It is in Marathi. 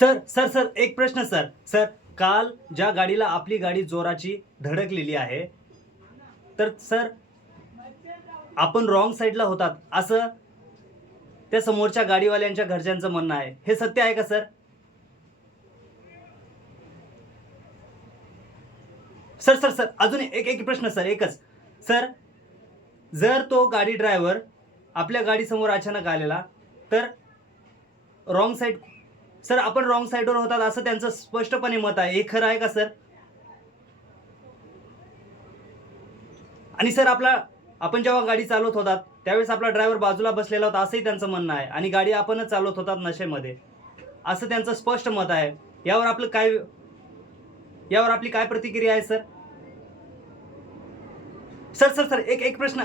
सर सर सर एक प्रश्न सर सर काल ज्या गाडीला आपली गाडी जोराची धडकलेली आहे, तर सर आपण रॉंग साईडला होतात असं त्या समोरच्या गाडीवाल्यांच्या घरच्यांचं म्हणणं आहे. हे सत्य आहे का सर? सर सर सर अजून एक एक प्रश्न सर, एकच. सर, जर तो गाडी ड्रायव्हर आपल्या गाडीसमोर अचानक आलेला, तर रॉंग साईड सर आपण रॉंग साईडवर होतात असं त्यांचं स्पष्टपणे मत आहे. हे खरं आहे का सर? आणि सर आपण जेव्हा गाडी चालवत होतात, त्यावेळेस आपला ड्रायव्हर बाजूला बसलेला होता असंही त्यांचं म्हणणं आहे आणि गाडी आपणच चालवत होतात नशेमध्ये, असं त्यांचं स्पष्ट मत आहे. यावर आपलं काय यावर आपली काय प्रतिक्रिया आहे सर? सर सर सर एक एक प्रश्न